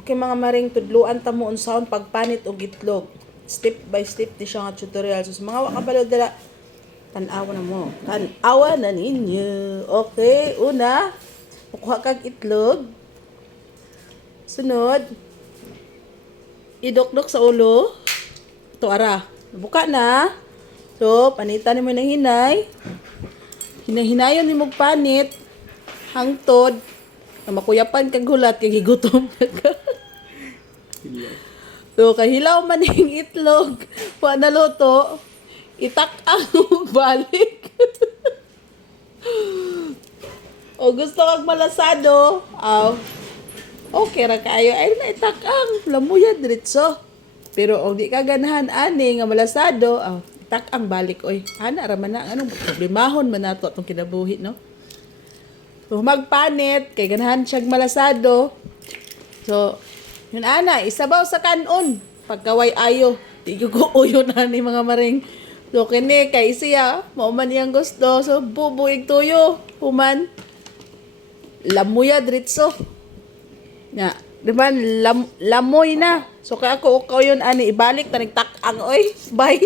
Okay mga maring tudluan ta mo unsaon pagpanit og itlog. Step by step di siya nga tutorial. So mga wa kabalo dala tan-awa na mo. Tan-awa na ninyo. Okay, una, kukuha kag itlog. Sunod, idokdok sa ulo. Ito ara. Buka na. So, panitan mo ng hinay. Hinahinayon ni mong panit. Hangtod. Na makuyapan kag hulat kag higutom ka. So, kahilaw man yung itlog. Wa na luto. Itak ang balik. o gusto kag malasado. Aw. Okay ra kayo. Ay na itak ang lamuya diretso. Pero og di ka ganahan ani nga malasado, aw, itak ang balik oy. Ana ra man na anong problemahon man nato atong kinabuhi no. So magpanit kay ganahan siyag malasado. So yun ana isabaw sa kanon pagkaway ayo. Di ko uyo na ni mga maring. So kini kay siya mao man iyang gusto. So bubuig tuyo human lamuya diretso. Na, di ba, lam, lamoy na. So, kaya ako ukaw yun, ani, ibalik, tanig tak ang, oy, bye.